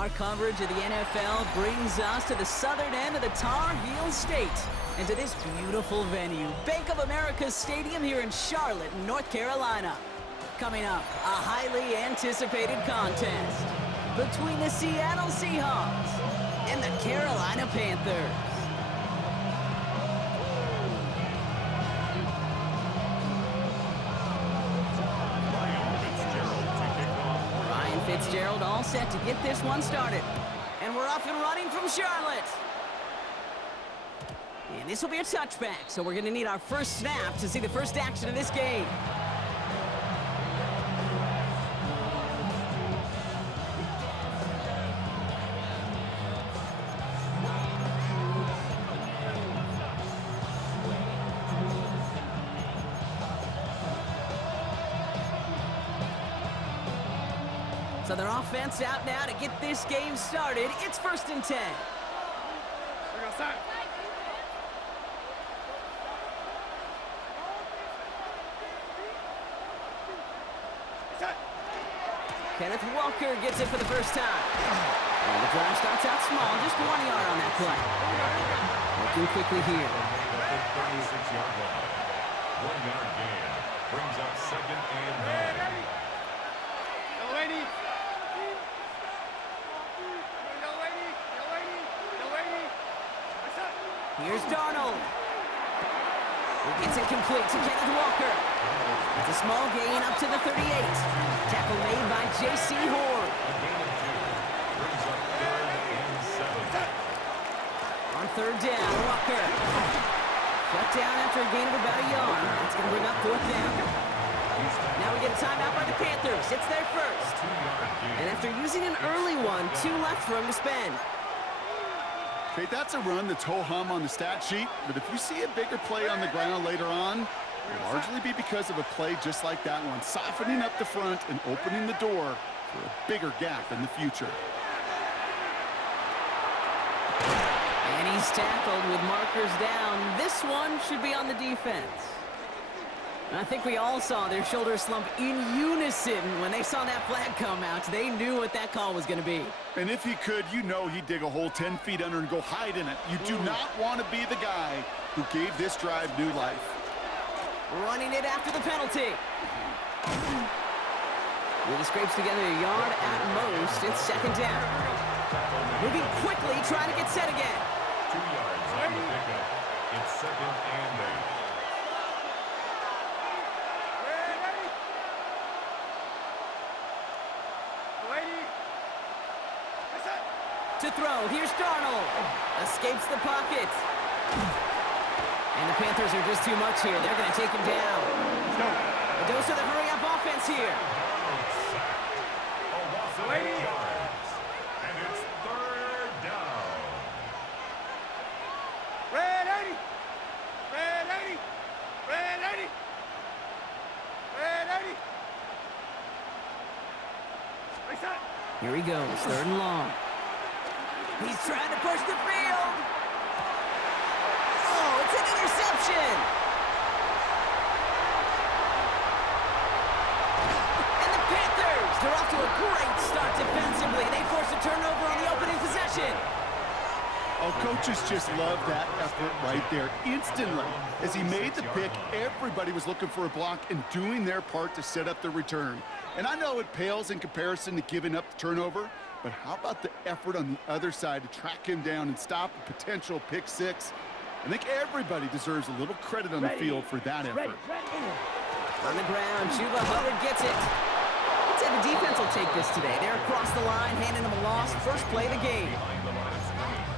Our coverage of the NFL brings us to the southern end of the Tar Heel State and to this beautiful venue, Bank of America Stadium here in Charlotte, North Carolina. Coming up, a highly anticipated contest between the Seattle Seahawks and the Carolina Panthers. Fitzgerald all set to get this one started. And we're off and running from Charlotte. And this will be a touchback, so we're going to need our first snap to see the first action of this game. So their offense out now to get this game started. It's 1st and 10. Kenneth Walker gets it for the first time. And the drive starts out small, just 1 yard on that play. Working quickly here. 36-yard line. 1 yard gain. Brings up 2nd and 9. Here's Darnold. He gets it complete to Kenneth Walker. It's a small gain up to the 38. Tackle made by J.C. Horn. On 3rd down, Walker. Shut down after a gain of about a yard. That's going to bring up 4th down. Now we get a timeout by the Panthers. It's their first. And after using an early one, 2 left for him to spend. Okay, that's a run that's ho-hum on the stat sheet, but if you see a bigger play on the ground later on, it'll largely be because of a play just like that one, softening up the front and opening the door for a bigger gap in the future. And he's tackled with markers down. This one should be on the defense. And I think we all saw their shoulders slump in unison when they saw that flag come out. They knew what that call was going to be. And if he could, you know he'd dig a hole 10 feet under and go hide in it. You do not want to be the guy who gave this drive new life. Running it after the penalty. Really scrapes together a yard at most. It's 2nd down. Moving quickly, trying to get set again. 2 yards on the pickup. It's 2nd and 8. To throw, here's Darnold. Escapes the pocket. And the Panthers are just too much here. They're going to take him down. A dose of the hurry-up offense here. And it's 3rd down. Red 80! Red 80! Red 80! Red 80! Here he goes, 3rd and long. He's trying to push the field. Oh, it's an interception. And the Panthers, they're off to a great start defensively. They force a turnover on the opening possession. Oh, coaches just love that effort right there. Instantly, as he made the pick, everybody was looking for a block and doing their part to set up the return. And I know it pales in comparison to giving up the turnover, but how about the effort on the other side to track him down and stop a potential pick 6? I think everybody deserves a little credit on the field for that effort. On the ground, Chuba Hubbard gets it. I'd say the defense will take this today. They're across the line, handing them a loss. First play of the game.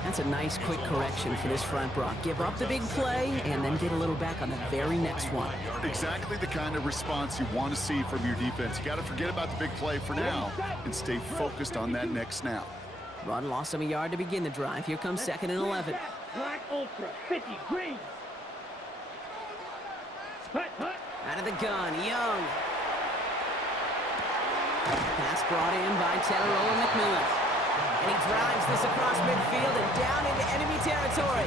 That's a nice quick correction for this front, Brock. Give up the big play and then get a little back on the very next one. Exactly the kind of response you want to see from your defense. You got to forget about the big play for now and stay focused on that next snap. Run lost him a yard to begin the drive. Here comes 2nd and 11. Black Ultra, 50, green. Out of the gun, Young. Pass brought in by Teterola McMillan. And he drives this across midfield and down into enemy territory.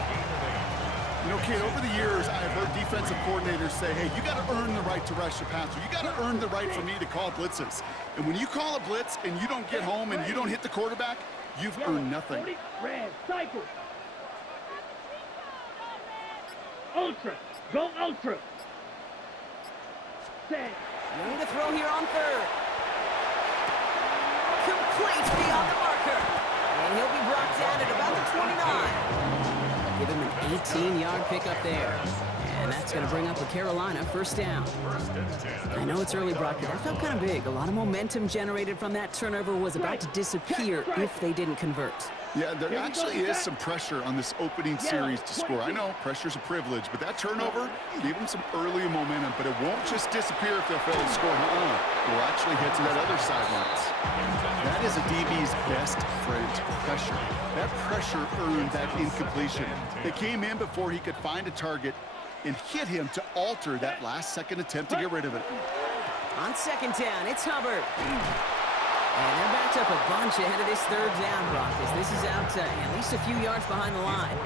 You know, kid, over the years, I've heard defensive coordinators say, hey, you got to earn the right to rush the passer. You got to earn the right for me to call blitzes. And when you call a blitz and you don't get home and you don't hit the quarterback, you've earned nothing. 40, red, cycle. Ultra, go ultra. Set. Going to throw here on third. Complete beyond the marker. And he'll be brought down at about the 29. Give him an 18-yard pickup there. And that's going to bring up a Carolina first down. I know it's early, Brock, but that felt kind of big. A lot of momentum generated from that turnover was about to disappear if they didn't convert. Yeah, there actually is some pressure on this opening series to score. I know pressure's a privilege, but that turnover gave them some early momentum, but it won't just disappear if they fail to score. We'll actually head to that other sidelines. That is a DB's best friend, pressure. That pressure earned that incompletion. They came in before he could find a target and hit him to alter that last-second attempt to get rid of it. On second down, it's Hubbard. And they're backed up a bunch ahead of this third down, Brock, as this is out at least a few yards behind the line.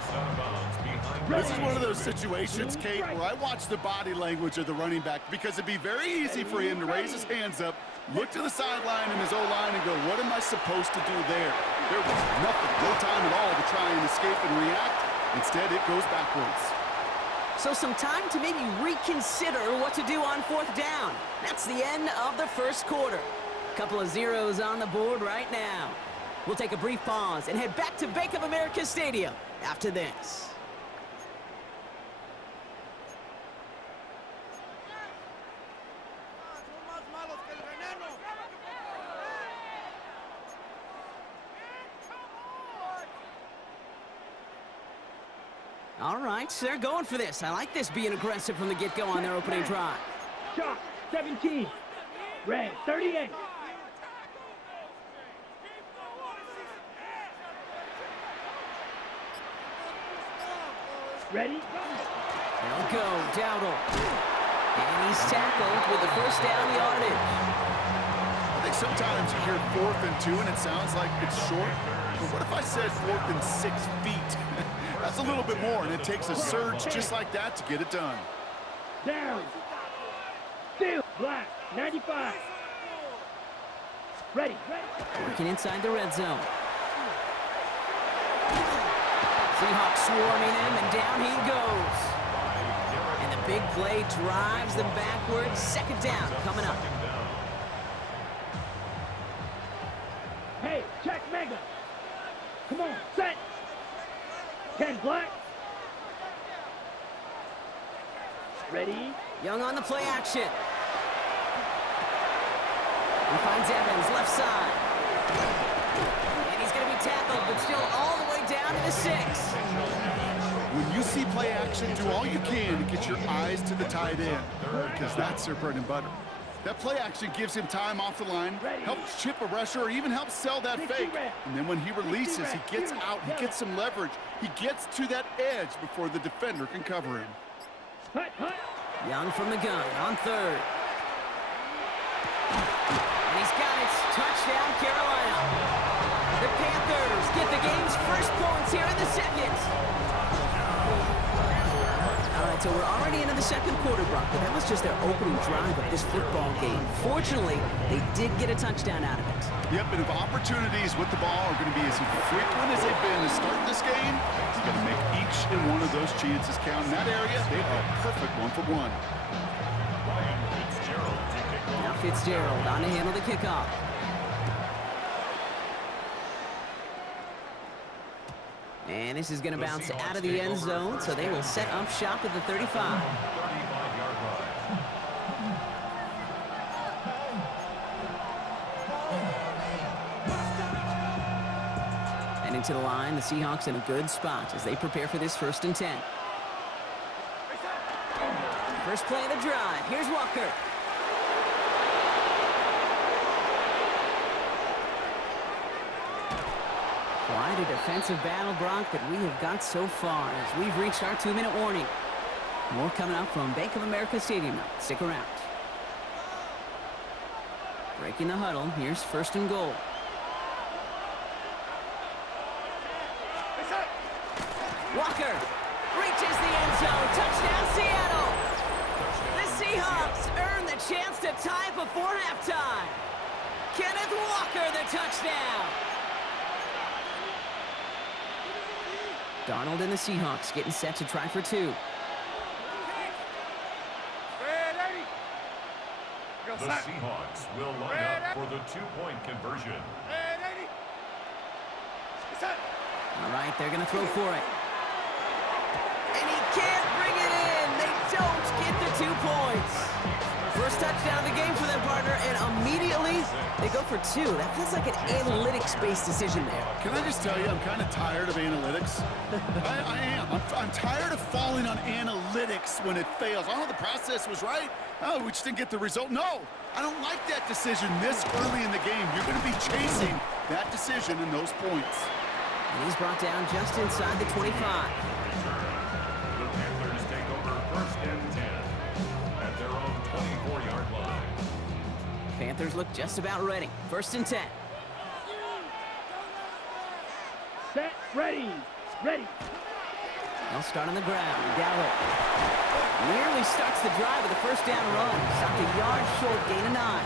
This is one of those situations, Kate, where I watch the body language of the running back because it'd be very easy for him to raise his hands up, look to the sideline and his O-line and go, what am I supposed to do there? There was nothing, no time at all to try and escape and react. Instead, it goes backwards. So some time to maybe reconsider what to do on fourth down. That's the end of the first quarter. Couple of zeros on the board right now. We'll take a brief pause and head back to Bank of America Stadium after this. All right, they're going for this. I like this being aggressive from the get-go on their opening drive. Shot, 17. Red, 38. Ready? They'll go, Dowdle. And he's tackled with the first down yardage. I think sometimes you hear 4th and 2 and it sounds like it's short. But what if I said 4th and 6 feet? That's a little bit more, and it takes a surge just like that to get it done. Down. Still. Black, 95. Ready. Working inside the red zone. Seahawks swarming him, and down he goes. And the big play drives them backwards. Second down coming up. Hey, check Mega. Come on, set. 10 black. Ready? Young on the play action. He finds Evans, left side. And he's going to be tackled, but still all the way down to the 6. When you see play action, do all you can to get your eyes to the tight end, because that's their bread and butter. That play action gives him time off the line, helps chip a rusher, or even helps sell that fake. And then when he releases, he gets out, he gets some leverage. He gets to that edge before the defender can cover him. Young from the gun on third. And he's got it. Touchdown, Carolina. The Panthers get the game's first points here in the second. All right, so we're already into the second quarter, Brock, but that was just their opening drive of this football game. Fortunately, they did get a touchdown out of it. Yep, and if opportunities with the ball are going to be as frequent as they've been to start this game, he's going to make each and one of those chances count. In that area, they are a perfect 1-for-1. Now Fitzgerald on to handle the kickoff. And this is going to bounce out of the end zone, so they will set up shop at the 35. Heading to the line, the Seahawks in a good spot as they prepare for this 1st and 10. First play of the drive. Here's Walker. Quite a defensive battle, Brock, that we have got so far as we've reached our 2-minute warning. More coming up from Bank of America Stadium. Stick around. Breaking the huddle. Here's 1st and goal. Walker reaches the end zone. Touchdown, Seattle. The Seahawks earn the chance to tie before halftime. Kenneth Walker, the touchdown. Darnold and the Seahawks getting set to try for two. The Seahawks will line up for the two-point conversion. All right, they're going to throw for it. And he can't bring it in. They don't get the 2 points. First touchdown of the game for them, partner, and immediately they go for two. That feels like an analytics-based decision there. Can I just tell you, I'm kind of tired of analytics. I am. I'm tired of falling on analytics when it fails. Oh, the process was right. Oh, we just didn't get the result. No, I don't like that decision this early in the game. You're going to be chasing that decision and those points. And he's brought down just inside the 25. The Panthers take over first and 10 at their own 24-yard line. Panthers look just about ready. First and 10. Set, ready, ready. They'll start on the ground. Gallup nearly starts the drive with a first down run. Stopped a yard short, gain of 9.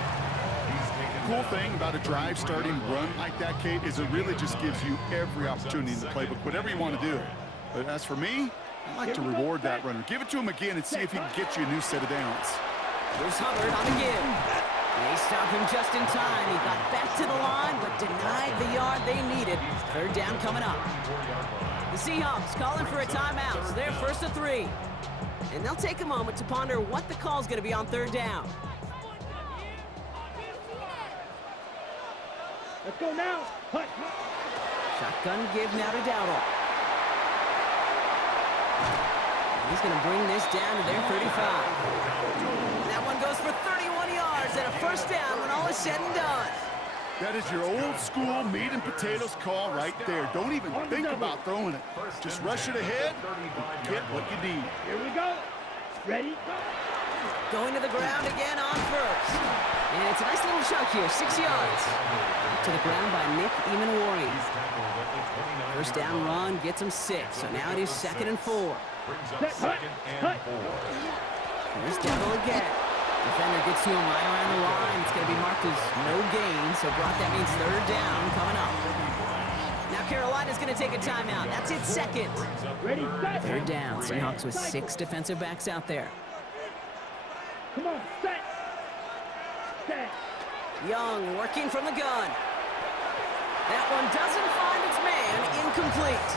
Cool thing about a drive starting run like that, Kate, is it really just gives you every opportunity in the playbook, whatever you want to do. But as for me, I like to reward that runner. Give it to him again and see if he can get you a new set of downs. Here's Hubbard on the give. They stop him just in time. He got back to the line, but denied the yard they needed. Third down coming up. The Seahawks calling for a timeout, so they're first and 3. And they'll take a moment to ponder what the call's going to be on third down. Let's go now. Hut. Shotgun give now to Dowdle. He's going to bring this down to their 35. That one goes for 31 yards and a first down when all is said and done. That is your old school meat and potatoes call right there. Don't even think about throwing it. Just rush it ahead and get what you need. Here we go. Ready? Going to the ground again on first. And it's a nice little chunk here, 6 yards. To the ground by Nick Emanwari. First down run gets him 6. So now it is 2nd and 4. Brings up 2nd and 4. There's Dowdle again. Defender gets to him right around the line. It's going to be marked as no gain. So Brock, that means third down coming up. Now Carolina's going to take a timeout. That's its second. Ready, set. Third down. Seahawks with 6 defensive backs out there. Come on, set. Set. Young working from the gun. That one doesn't find its man. Incomplete.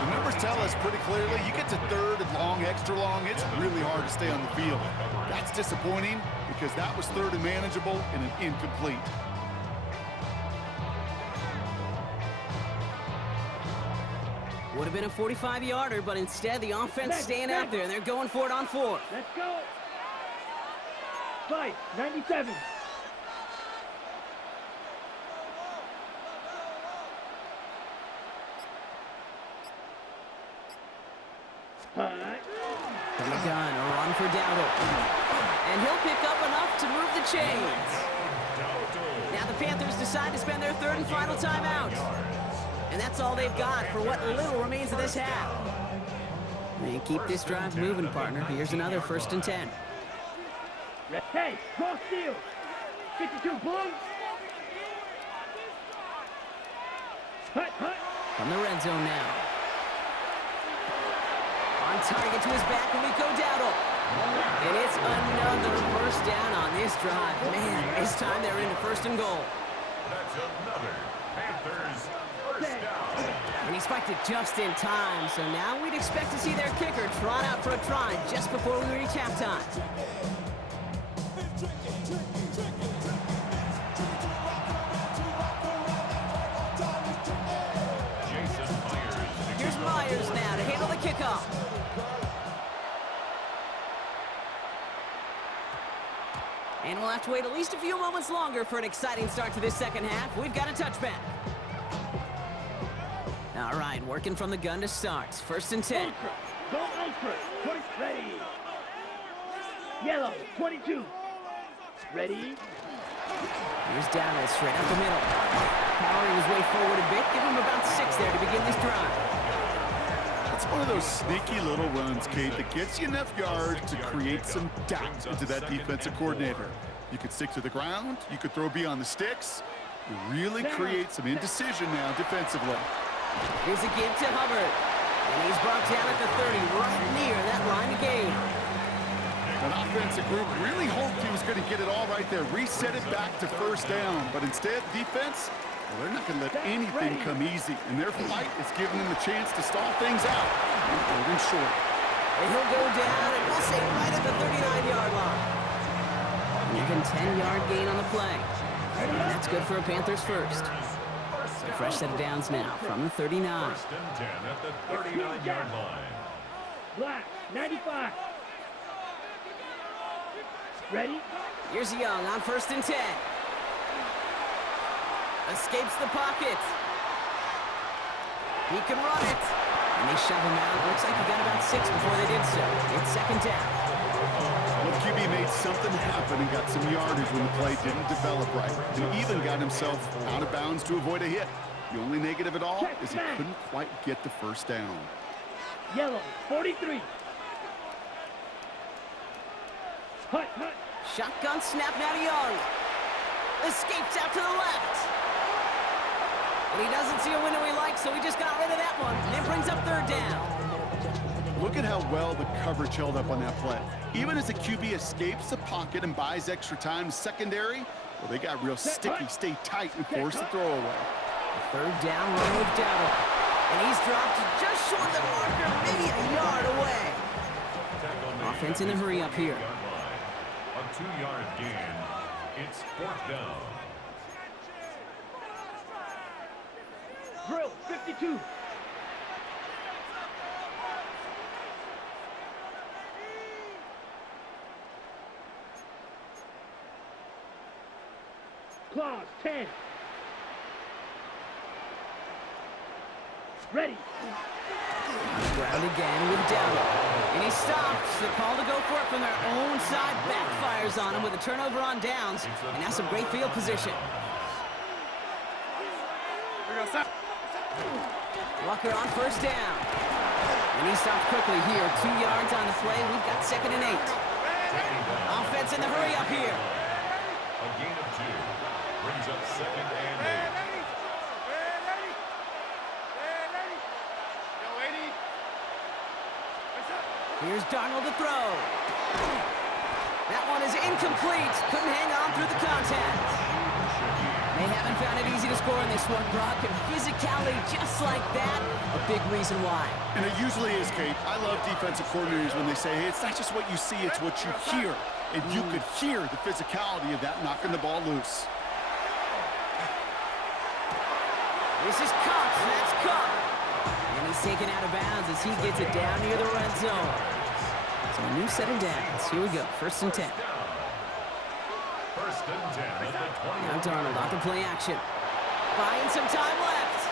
The numbers tell us pretty clearly, you get to third and long, extra long, it's really hard to stay on the field. That's disappointing because that was third and manageable and an incomplete. Would have been a 45-yarder, but instead the offense staying out there, and they're going for it on 4th. Let's go. 5, 97. From the gun, a run for Dowdle. And he'll pick up enough to move the chains. Now the Panthers decide to spend their third and final timeout. And that's all they've got for what little remains of this half. And keep this drive moving, partner. Here's another 1st and 10. Hey, cross field. 52 blue. Hut, hut. From the red zone now. On target to his back, Rico Dowdle. And it's another first down on this drive. Man, this time they're into 1st and goal. That's another Panthers first down. And he spiked it just in time, so now we'd expect to see their kicker trot out for a try just before we reach halftime. Here's Myers now to handle the kickoff. And we'll have to wait at least a few moments longer for an exciting start to this second half. We've got a touchback. All right, working from the gun to start. 1st and 10. Go ultra. 20, ready. Yellow, 22. Ready. Here's Dowdle straight up the middle. Powering his way forward a bit. Give him about 6 there to begin this drive. It's one of those sneaky little runs, Kate, that gets you enough yards to create some doubt into that defensive coordinator. You could stick to the ground. You could throw beyond the sticks. You really create some indecision now defensively. Here's a give to Hubbard. And he's brought down at the 30, right near that line of gain. An offensive group really hoped he was going to get it all right there, reset it back to first down. But instead, defense, well, they're not going to let anything come easy. And their fight is giving them a chance to stall things out. Third and short. And he'll go down, and we'll say right at the 39-yard line. Even 10-yard gain on the play. And that's good for a Panthers first. So fresh set of downs now from the 39. First and 10 at the 39-yard line. Black, 95. Ready? Here's Young on first and 10. Escapes the pocket. He can run it. And they shove him out. Looks like he got about 6 before they did so. It's second down. Well, QB made something happen and got some yardage when the play didn't develop right. And even got himself out of bounds to avoid a hit. The only negative at all is he couldn't quite get the first down. Yellow, 43. Hut, hut. Shotgun snap now to Young. Escapes out to the left. And he doesn't see a window he likes, so he just got rid of that one. And brings up third down. Look at how well the coverage held up on that play. Even as the QB escapes the pocket and buys extra time secondary, well, they got real sticky, stay tight, and force the throw away. Third down, run with Dowdle. And he's dropped just short of the marker, maybe a yard away. Offense in the hurry up here. A 2-yard gain. It's fourth down. Drill, 52. Claws, 10. Ready. Ground again with Dowdle. And he stops. The call to go for it from their own side backfires on him with a turnover on downs. And now some great field position. Walker on first down. And he stopped quickly here. 2 yards on the play. We've got second and 8. Offense in the hurry up here. A gain of 2. Brings up second and 8. Here's Darnold to throw. That one is incomplete. Couldn't hang on through the contact. They haven't found it easy to score in this one, Brock. And physicality just like that, a big reason why. And it usually is, Kate. I love defensive coordinators when they say, hey, it's not just what you see, it's what you hear. And you could hear the physicality of that knocking the ball loose. This is Cox. That's Cox. And he's taken out of bounds as he gets it down near the red zone. So a new set of downs. Here we go. First and 10. First and 10 at the 20. Now Darnold off the play action. Buying some time left.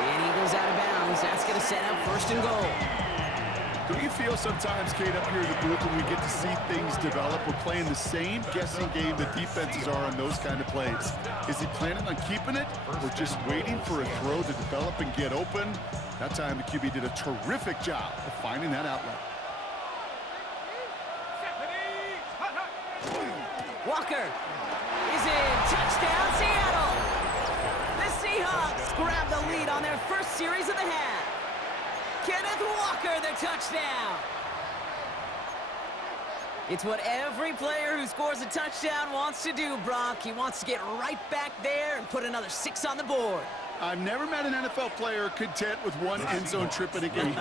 And he goes out of bounds. That's going to set up first and goal. Don't you feel sometimes, Kate, up here in the booth when we get to see things develop? We're playing the same guessing game that defenses are on those kind of plays. Is he planning on keeping it or just waiting for a throw to develop and get open? That time the QB did a terrific job of finding that outlet. Walker is in. Touchdown, Seattle. The Seahawks grab the lead on their first series of the half. Kenneth Walker, the touchdown. It's what every player who scores a touchdown wants to do, Brock. He wants to get right back there and put another 6 on the board. I've never met an NFL player content with one end zone trip in a game.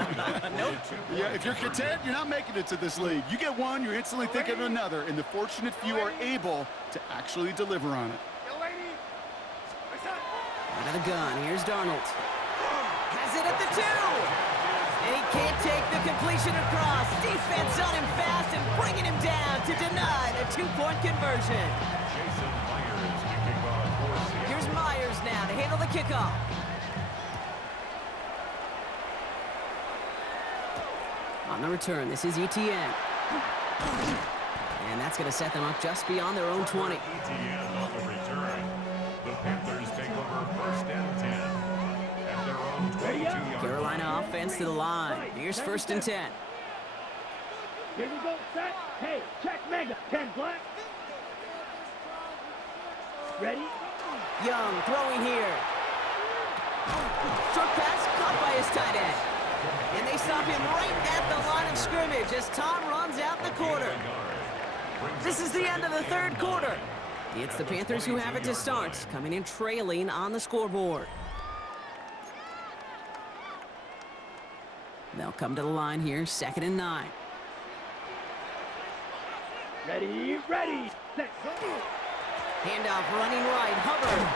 Nope. Yeah, if you're content, you're not making it to this league. You get one, you're instantly thinking of another, and the fortunate few are able to actually deliver on it. Out of the gun, here's Darnold. Has it at the 2. And he can't take the completion across. Defense on him fast and bringing him down to deny the 2-point conversion. Jason Myers kicking off for Seattle. Here's Myers now to handle the kickoff. On the return, this is ETN. And that's going to set them up just beyond their own 20. ETN on the return. The Panthers take over first and 10 at their own 22-yard line. Carolina offense to the line. Here's first and 10. Here we go, set. Hey, check mega. 10 black. Ready? Young throwing here. Short pass caught by his tight end. And they stop him right at the line of scrimmage as Tom runs out the quarter. This is the end of the third quarter. It's the Panthers who have it to start, coming in trailing on the scoreboard. They'll come to the line here, 2nd and 9. Ready, ready, set, go. Handoff running right, Hubbard.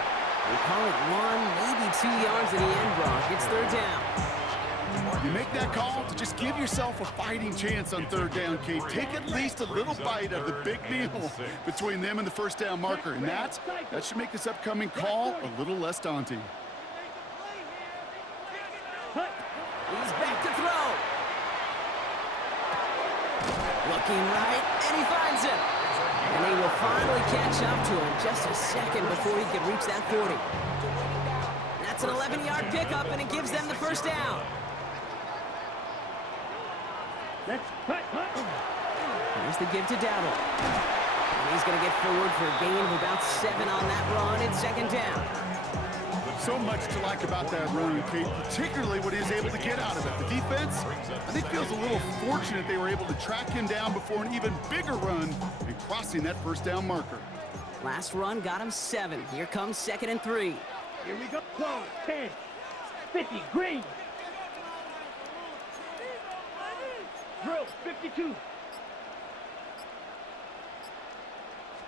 We call it 1, maybe 2 yards in the end, Brock. It's 3rd down. You make that call to just give yourself a fighting chance on 3rd down, Kate. Take at least a little bite of the big meal between them and the 1st down marker, and that should make this upcoming call a little less daunting. He's back to throw. Looking right, and he finds him. And they will finally catch up to him just a second before he could reach that 40. That's an 11-yard pickup, and it gives them the 1st down. Let's cut. Here's the give to Dowdle. And he's going to get forward for a gain of about 7 on that run. It's 2nd down. So much to like about that run, Kate, particularly what he was able to get out of it. The defense, I think, feels a little fortunate they were able to track him down before an even bigger run and crossing that 1st down marker. Last run got him 7. Here comes 2nd and 3. Here we go. 12, 10, 50, green. Drill, 52.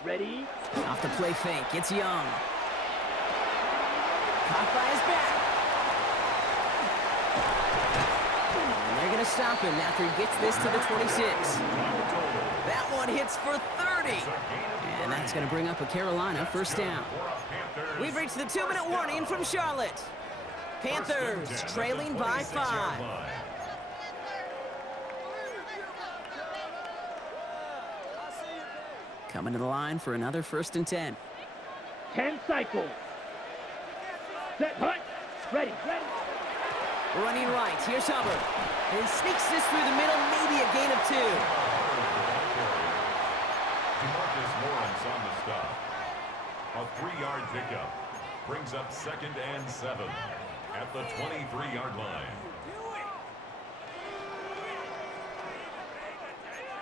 Ready? Off the play fake, it's Young. Caught by his back. And they're going to stop him after he gets this to the 26. That one hits for 30. And that's going to bring up a Carolina 1st down. We've reached the 2-minute warning from Charlotte. Panthers trailing by 5. Coming to the line for another 1st and 10. 10 cycles. Set, hut. Ready. Running right, here's Hubbard. And he sneaks this through the middle, maybe a gain of 2. DeMarcus Lawrence on the stop. A 3-yard pickup brings up 2nd and 7 at the 23-yard line.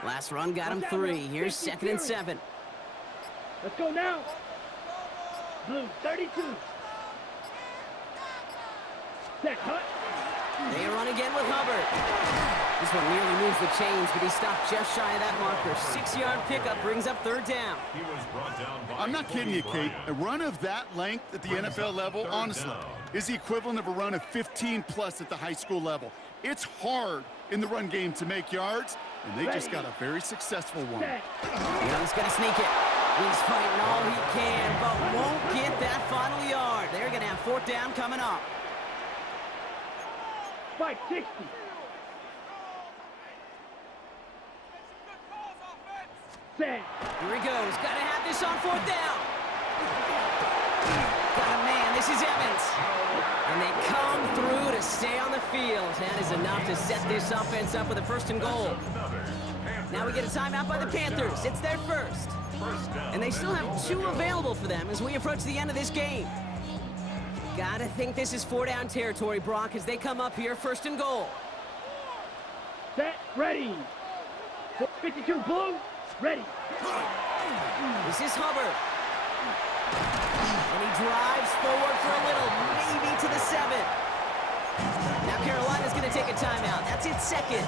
Last run got him 3. Here's 2nd and 7. Let's go now. Blue, 32. Set, hut. They run again with Hubbard. This one nearly moves the chains, but he stopped just shy of that marker. 6-yard pickup brings up 3rd down. He was brought down by I'm not kidding you, Kate. A run of that length at the NFL level, honestly, is the equivalent of a run of 15+ at the high school level. It's hard in the run game to make yards, and they just got a very successful one. Young's going to sneak it. He's fighting all he can, but won't get that final yard. They're going to have 4th down coming up. 560. Set. Here he goes. Got to have this on 4th down. Got a man. This is Evans. And they come through to stay on the field. That is enough to set this offense up with a 1st and goal. Now we get a timeout by the Panthers. It's their 1st. And they still have 2 available for them as we approach the end of this game. Gotta think this is 4-down territory, Brock, as they come up here, 1st and goal. Set, ready. 52 blue, ready. This is Hubbard. And he drives forward for a little, maybe to the 7. Now Carolina's going to take a timeout. That's its 2nd.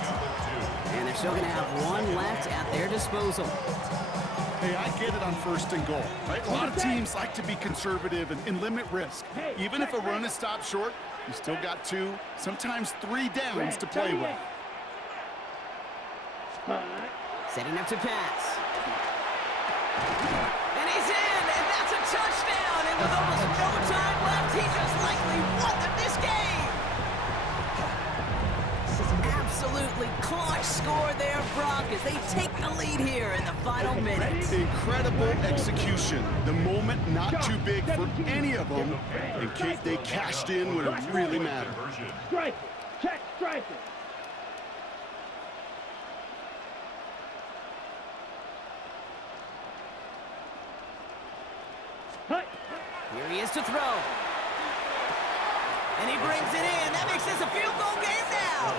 And they're still going to have 1 left at their disposal. Hey, I get it on 1st and goal, right? A lot of teams like to be conservative and limit risk. Even if a run is stopped short, you still got 2, sometimes 3 downs to play with. Setting up to pass. And he's in, and that's a touchdown. And with almost no time left, he just likely won this game. Absolutely clutch score there, Brock, as they take the lead here in the final minutes. Incredible execution. The moment not too big for any of them. And Kate, they cashed in when it really mattered. Strike it. Check, strike it. Hut. Here he is to throw. And he brings it in. That makes this a field goal game now.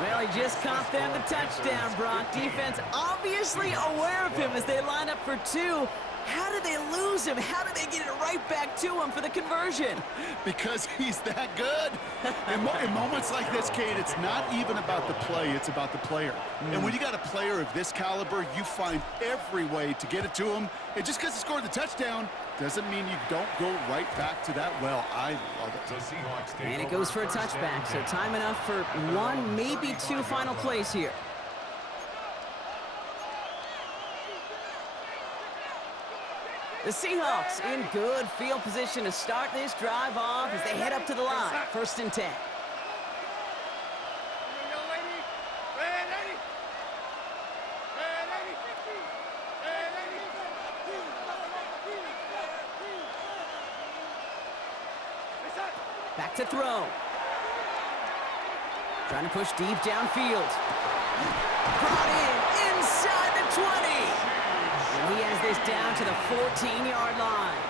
Well, he just caught them the touchdown, Brock. Defense obviously aware of him as they line up for two. How did they lose him? How did they get it right back to him for the conversion? Because he's that good. In moments like this, Kate, it's not even about the play, it's about the player. And when you got a player of this caliber, you find every way to get it to him. And just because he scored the touchdown doesn't mean you don't go right back to that well. I love it. And it goes for a touchback, so time enough for one, maybe two final plays here. The Seahawks in good field position to start this drive off as they head up to the line. 1st and 10. Back to throw. Trying to push deep downfield. Brought in inside the 20. And he has this down to the 14-yard line.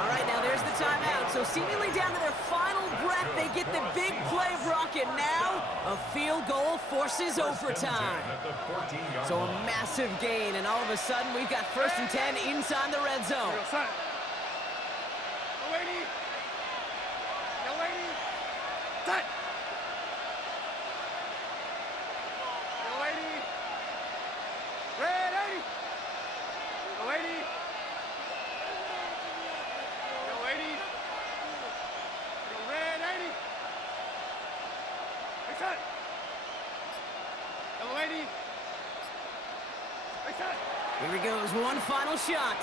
All right, now there's the timeout. So seemingly down to their final breath, they get the big play, Brock, and now a field goal forces overtime. So a massive gain, and all of a sudden we've got 1st and 10 inside the red zone. Here he goes, one final shot.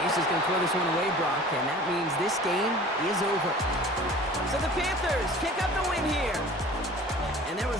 He's just going to throw this one away, Brock, and that means this game is over. So the Panthers pick up the win here. And there was